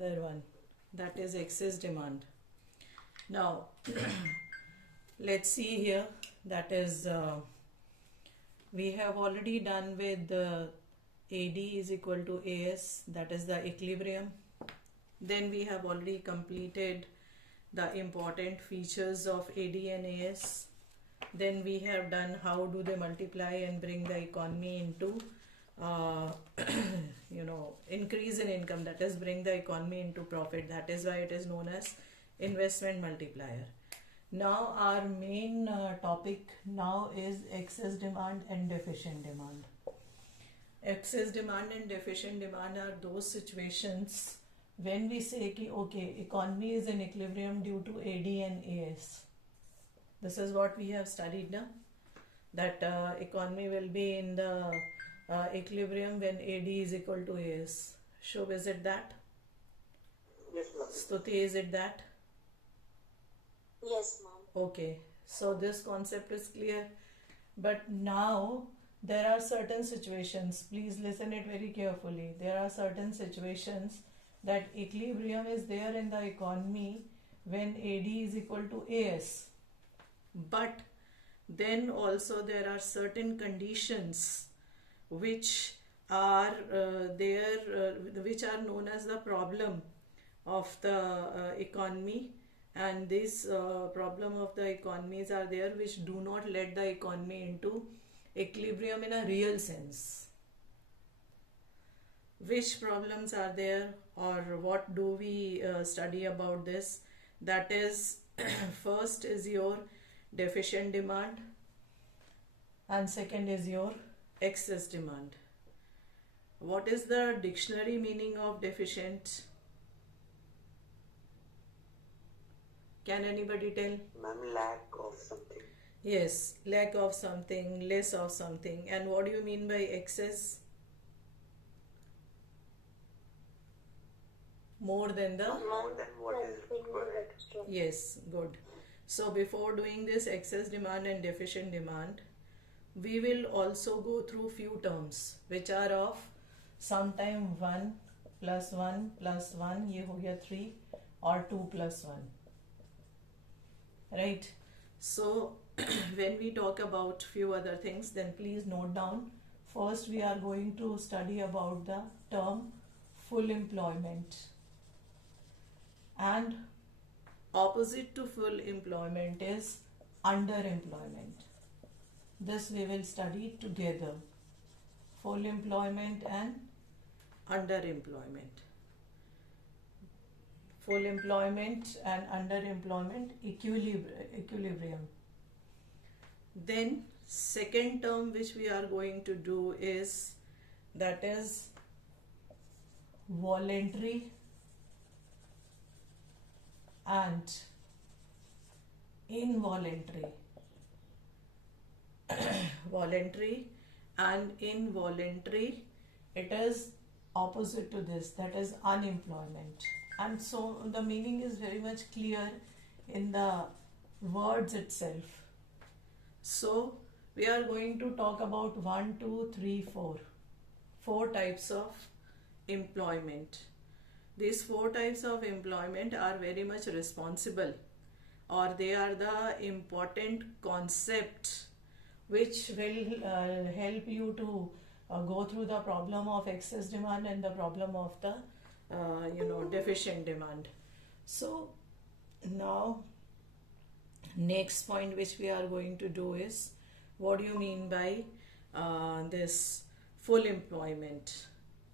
other one, that is excess demand. Now let's see here, that is we have already done with AD is equal to AS, that is the equilibrium. Then we have already completed the important features of AD and AS. Then we have done how do they multiply and bring the economy into increase in income, that is bring the economy into profit. That is why it is known as investment multiplier. Now our main topic now is excess demand and deficient demand. Excess demand and deficient demand are those situations when we say ki, okay, economy is in equilibrium due to AD and AS. This is what we have studied now, that economy will be in the equilibrium when AD is equal to AS. Shubh, is it that? Yes, ma'am. Stuti, is it that? Yes, ma'am. Okay, so this concept is clear. But now there are certain situations, please listen it very carefully. There are certain situations that equilibrium is there in the economy when AD is equal to AS. But then also there are certain conditions which are which are known as the problem of the economy, and this problem of the economies are there which do not let the economy into equilibrium in a real sense. Which problems are there, or what do we study about this? That is first is your deficient demand, and second is your excess demand. What is the dictionary meaning of deficient? Can anybody tell? Ma'am, lack of something. Yes, lack of something, less of something. And what do you mean by excess? More than the? More than what is required. Yes, good. So before doing this excess demand and deficient demand, we will also go through few terms which are of sometime 1 plus 1 plus 1, ये हो गया 3, or 2 plus 1. Right? So when we talk about few other things, then please note down. First we are going to study about the term full employment, and opposite to full employment is underemployment. This we will study together, full employment and underemployment. Full employment and underemployment equilibrium. Then second term which we are going to do is, that is voluntary and involuntary. Voluntary and involuntary, it is opposite to this, that is unemployment. And so the meaning is very much clear in the words itself. So we are going to talk about 1, 2, 3, 4 types of employment. These 4 types of employment are very much responsible, or they are the important concept which will help you to go through the problem of excess demand and the problem of the deficient demand. So now next point which we are going to do is, what do you mean by this full employment?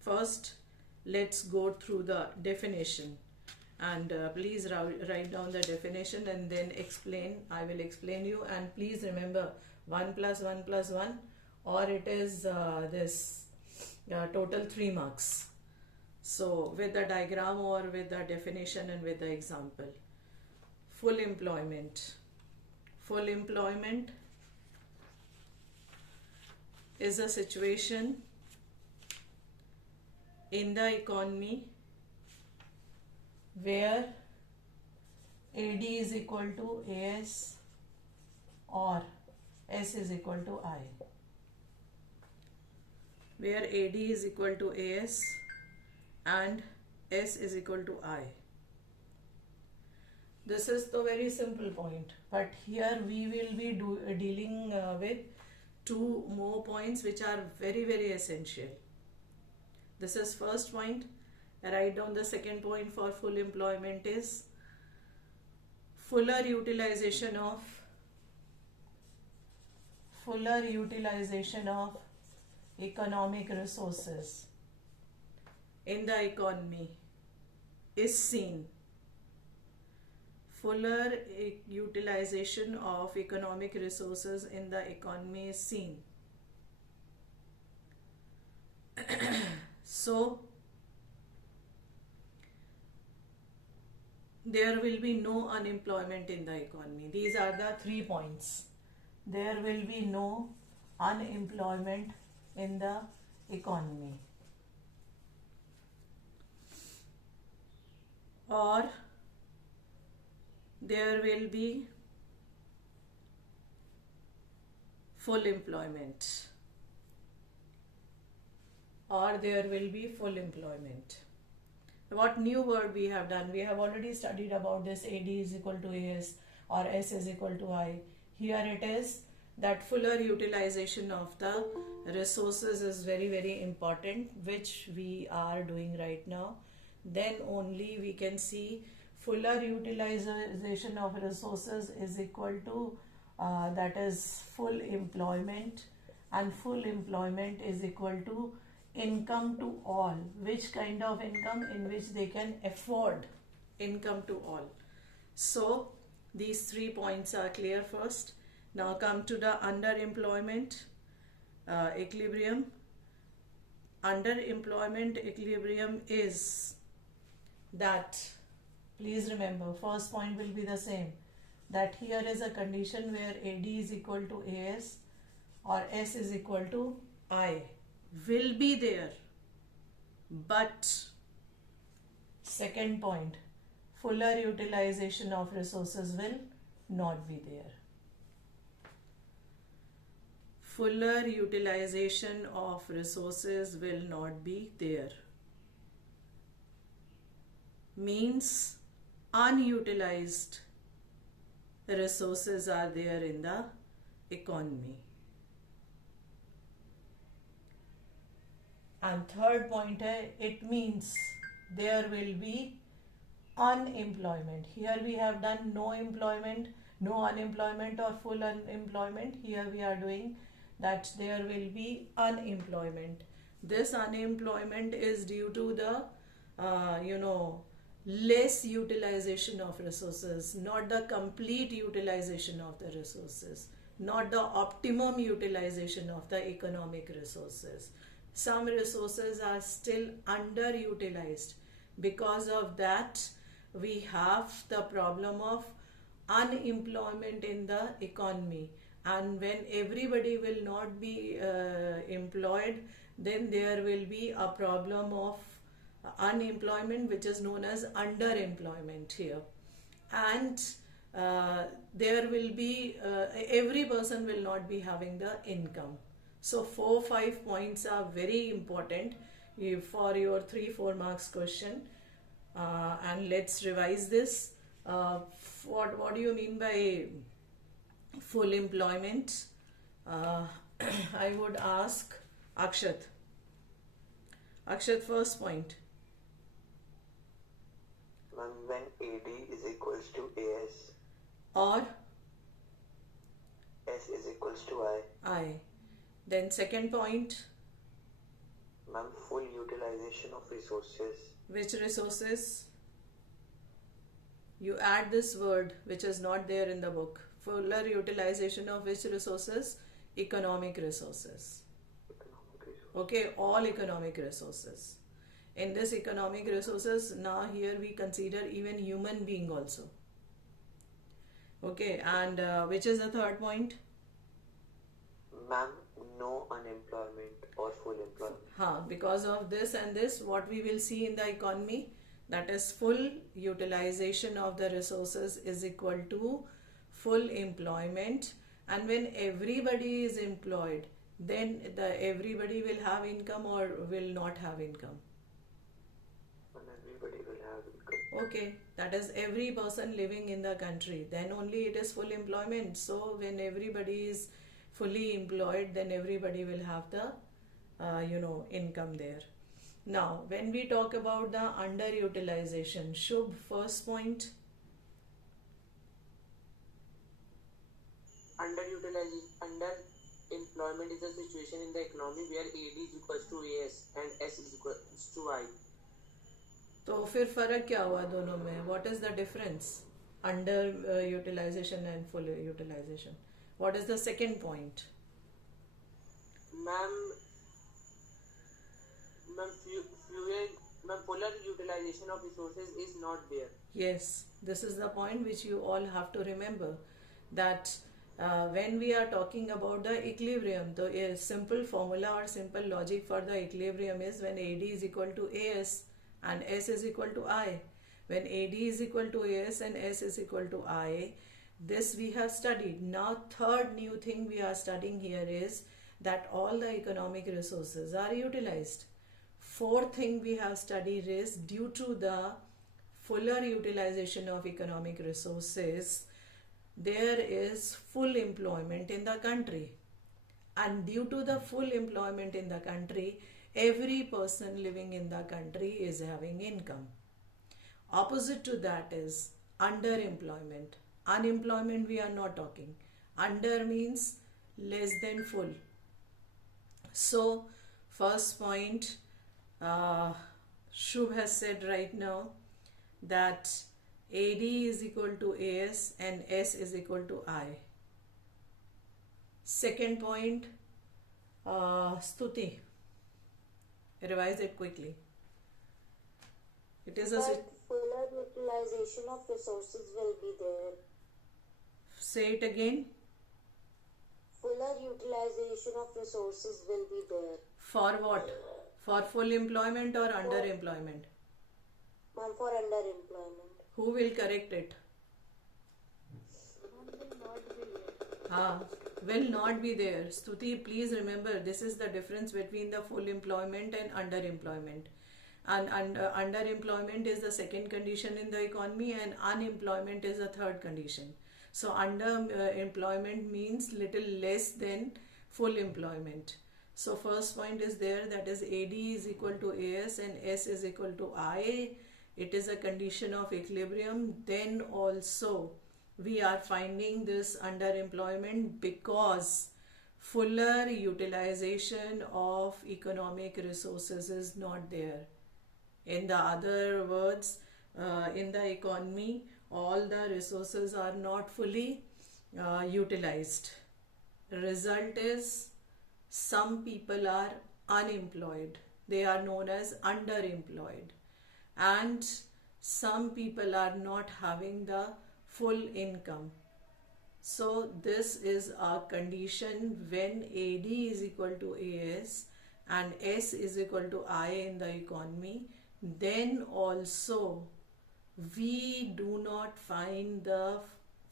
First let's go through the definition, and please write down the definition and then explain. I will explain you, and please remember 1 plus 1 plus 1, or it is this total 3 marks. So with the diagram or with the definition and with the example. Full employment. Full employment is a situation in the economy where AD is equal to AS or S is equal to I. Where AD is equal to AS and S is equal to I. This is the very simple point, but here we will be dealing with two more points which are very very essential. This is first point. Write down the second point for full employment is fuller utilization of economic resources in the economy is seen. Fuller utilization of economic resources in the economy is seen. So there will be no unemployment in the economy. These are the 3 points. There will be no unemployment in the economy. Or there will be full employment. Or there will be full employment. What new word we have done? We have already studied about this AD is equal to AS or S is equal to I. Here it is that fuller utilization of the resources is very very important, which we are doing right now. Then only we can see fuller utilization of resources is equal to that is full employment, and full employment is equal to income to all. Which kind of income? In which they can afford income to all. So these 3 points are clear first. Now come to the underemployment equilibrium. Underemployment equilibrium is that, please remember, first point will be the same, that here is a condition where AD is equal to AS or S is equal to I will be there, but second point, fuller utilization of resources will not be there. Fuller utilization of resources will not be there means unutilized resources are there in the economy. And third point, it means there will be unemployment. Here we have done no employment, no unemployment or full unemployment. Here we are doing that there will be unemployment. This unemployment is due to the less utilization of resources, not the complete utilization of the resources, not the optimum utilization of the economic resources. Some resources are still underutilized. Because of that, we have the problem of unemployment in the economy. And when everybody will not be employed, then there will be a problem of unemployment, which is known as underemployment here. And there will be, every person will not be having the income. So 4-5 points are very important for your 3-4 marks question. And let's revise this. What do you mean by full employment? I would ask Akshat. Akshat, first point. When AD is equals to AS Or S is equals to I. Then second point. Ma'am, full utilization of resources. Which resources? You add this word which is not there in the book. Fuller utilization of which resources? Economic resources. Okay, all economic resources. In this economic resources, now here we consider even human being also. Okay, and which is the third point? Ma'am, no unemployment or full employment. Because of this and this, what we will see in the economy, that is full utilization of the resources is equal to full employment. And when everybody is employed, then everybody will have income or will not have income. When Okay, that is every person living in the country. Then only it is full employment. So when everybody is fully employed, then everybody will have the income there. Now, when we talk about the underutilization, Shubh, first point. Underemployment is a situation in the economy where AD is equals to AS and S is equals to I. तो फिर फर्क क्या हुआ दोनों में? What is the difference? Under utilization and full utilization. What is the second point? Ma'am fuller utilization of resources is not there. Yes, this is the point which you all have to remember, that when we are talking about the equilibrium, the simple formula or simple logic for the equilibrium is when AD is equal to AS and S is equal to I. When AD is equal to AS and S is equal to I, this we have studied. Now third new thing we are studying here is that all the economic resources are utilized. Fourth thing we have studied is due to the fuller utilization of economic resources, there is full employment in the country. And due to the full employment in the country, every person living in the country is having income. Opposite to that is underemployment. Unemployment we are not talking. Under means less than full. So, first point, Shubh has said right now that AD is equal to AS and S is equal to I. Second point, Stuti, revise it quickly. It is a fuller utilization of resources will be there. Say it again. Fuller utilization of resources will be there. For what? For full employment or underemployment? For underemployment. Who will correct it? Will not be there. Stuti, please remember, this is the difference between the full employment and underemployment. And underemployment is the second condition in the economy and unemployment is the third condition. So underemployment means little less than full employment. So first point is there, that is AD is equal to AS and S is equal to I. It is a condition of equilibrium. Then also we are finding this underemployment because fuller utilization of economic resources is not there. In the other words, in the economy, all the resources are not fully utilized. Result is some people are unemployed. They are known as underemployed. And some people are not having the full income. So this is a condition when AD is equal to AS and S is equal to I in the economy. Then also we do not find the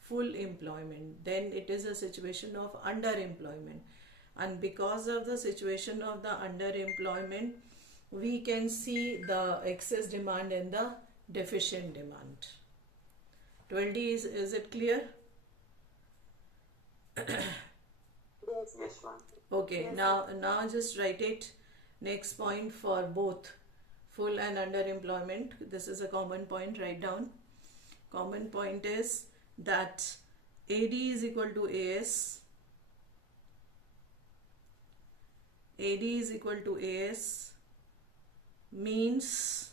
full employment. Then it is a situation of underemployment. And because of the situation of the underemployment, we can see the excess demand and the deficient demand. 20 is it clear? Yes, ma'am. Okay, now just write it. Next point for both full and underemployment. This is a common point, write down. Common point is that AD is equal to AS. AD is equal to AS means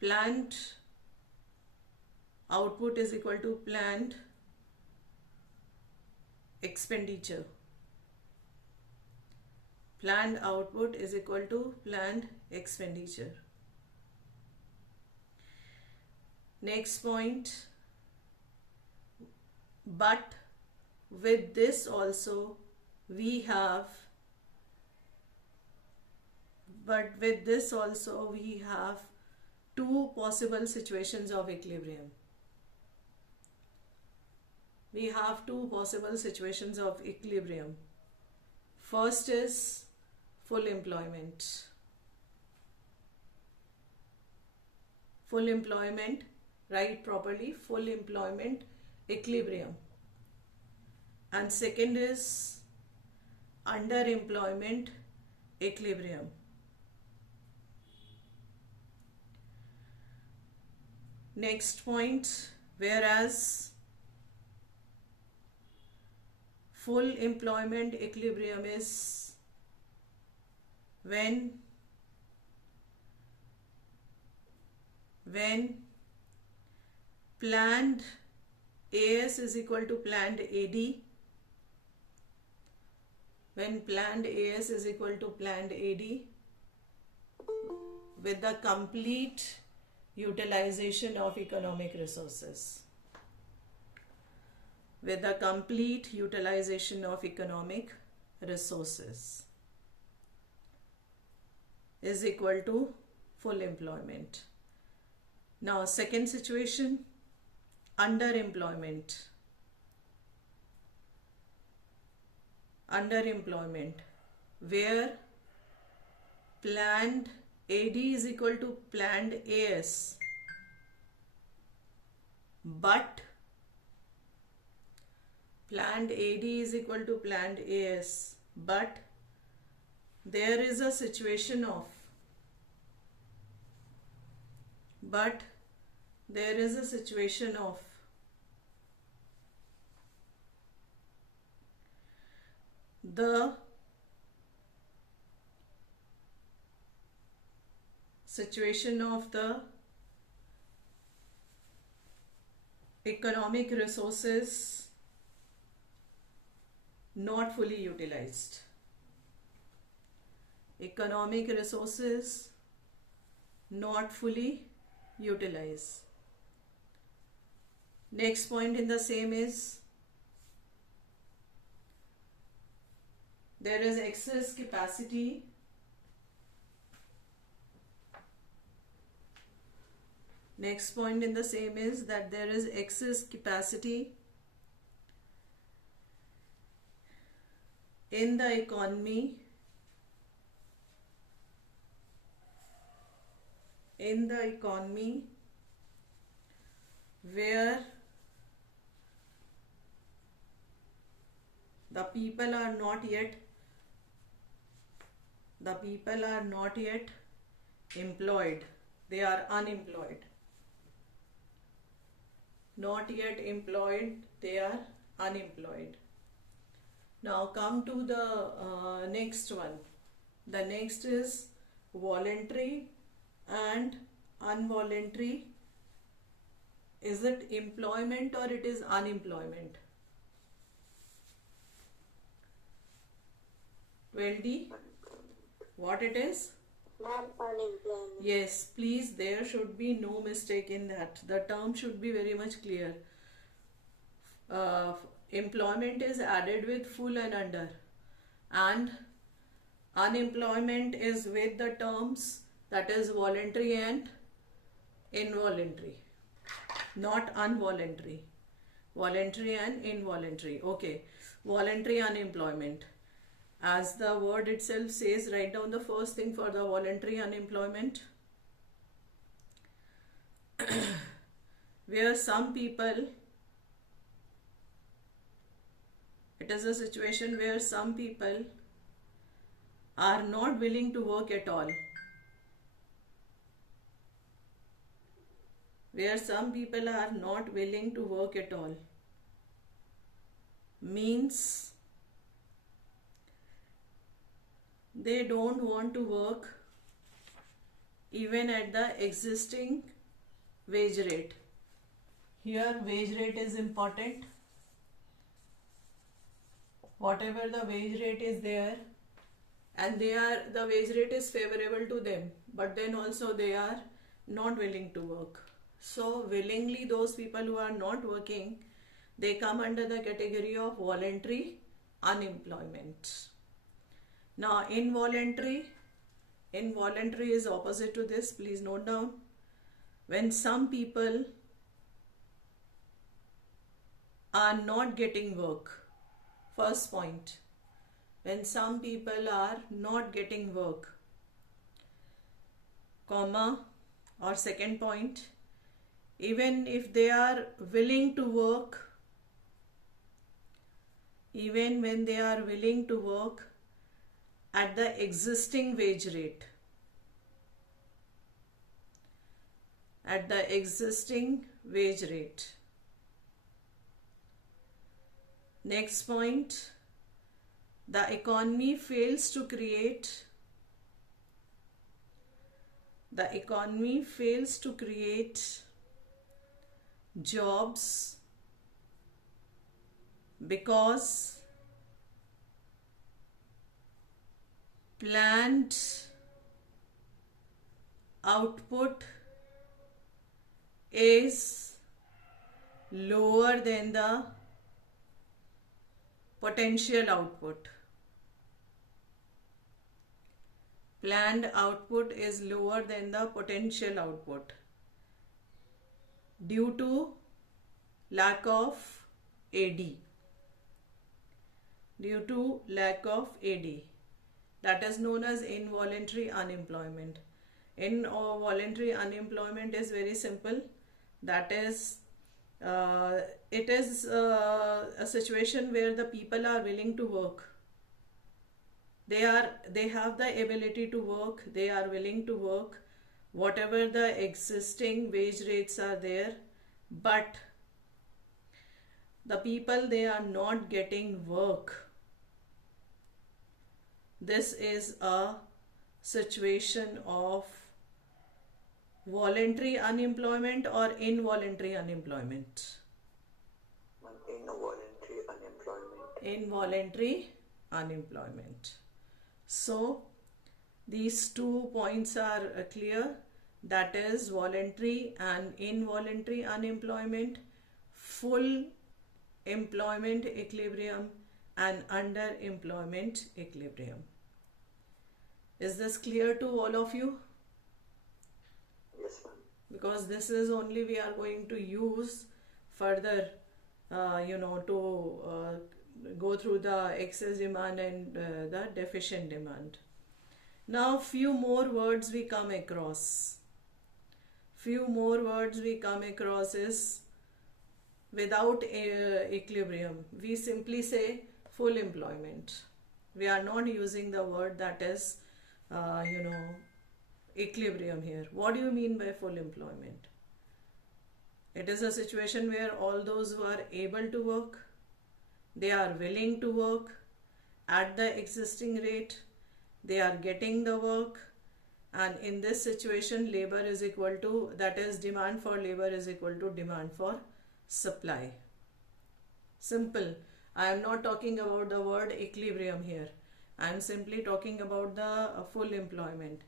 planned output is equal to planned expenditure. Planned output is equal to planned expenditure. Next point, but with this also we have two possible situations of equilibrium. We have two possible situations of equilibrium. First is full employment. full employment, write properly, full employment equilibrium. And second is underemployment equilibrium. Next point, whereas full employment equilibrium is when planned AS is equal to planned AD, when planned AS is equal to planned AD with the complete utilization of economic resources. With the complete utilization of economic resources is equal to full employment. Now, second situation, underemployment. Underemployment, where planned AD is equal to planned AS, but planned AD is equal to planned AS, but there is a situation of the situation of the economic resources not fully utilized. Economic resources not fully utilized. Next point in the same is there is excess capacity Next point in the same is that there is excess capacity in the economy where the people are not yet employed. They are unemployed. Not yet employed, they are unemployed. Now come to the next one. The next is voluntary and involuntary. Is it employment or it is unemployment? 12D, what it is? Non-unemployment. Yes, please, there should be no mistake in that. The term should be very much clear. Employment is added with full and under, and unemployment is with the terms that is voluntary and involuntary, not involuntary. Voluntary and involuntary. Okay, voluntary unemployment. As the word itself says, write down the first thing for the voluntary unemployment. Where some people, it is a situation where some people are not willing to work at all. Where some people are not willing to work at all means they don't want to work even at the existing wage rate. Here wage rate is important. Whatever the wage rate is there, and the wage rate is favorable to them, but then also they are not willing to work. So willingly those people who are not working, they come under the category of voluntary unemployment. Now involuntary is opposite to this. Please note down. When some people are not getting work, first point, when some people are not getting work, comma, or second point, even if they are willing to work, even when they are willing to work at the existing wage rate, at the existing wage rate. Next point, the economy fails to create jobs because planned output is lower than the potential output. Planned output is lower than the potential output due to lack of AD. Due to lack of AD. That is known as involuntary unemployment. Involuntary unemployment is very simple. That is, it is a situation where the people are willing to work. They have the ability to work. They are willing to work whatever the existing wage rates are there, but the people, they are not getting work. This is a situation of voluntary unemployment or involuntary unemployment. Involuntary unemployment. Involuntary unemployment. So these 2 points are clear. That is voluntary and involuntary unemployment, full employment equilibrium and underemployment equilibrium. Is this clear to all of you? Yes, ma'am. Because this is only we are going to use further, to go through the excess demand and the deficient demand. Now few more words we come across. Is without equilibrium. We simply say full employment. We are not using the word that is, equilibrium here. What do you mean by full employment? It is a situation where all those who are able to work, they are willing to work at the existing rate, they are getting the work, and in this situation labor is equal to, that is demand for labor is equal to demand for supply. Simple. I am not talking about the word equilibrium here. I am simply talking about the full employment.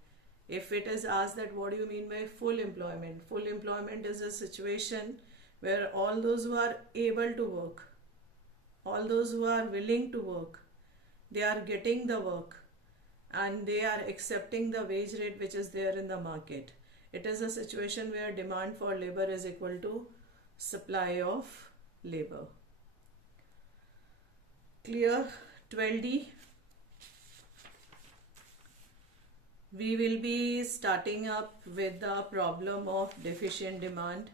If it is asked that what do you mean by full employment? Full employment is a situation where all those who are able to work, all those who are willing to work, they are getting the work and they are accepting the wage rate which is there in the market. It is a situation where demand for labor is equal to supply of labor. Clear? 12D. We will be starting up with the problem of deficient demand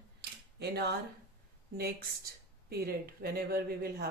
in our next period, whenever we will have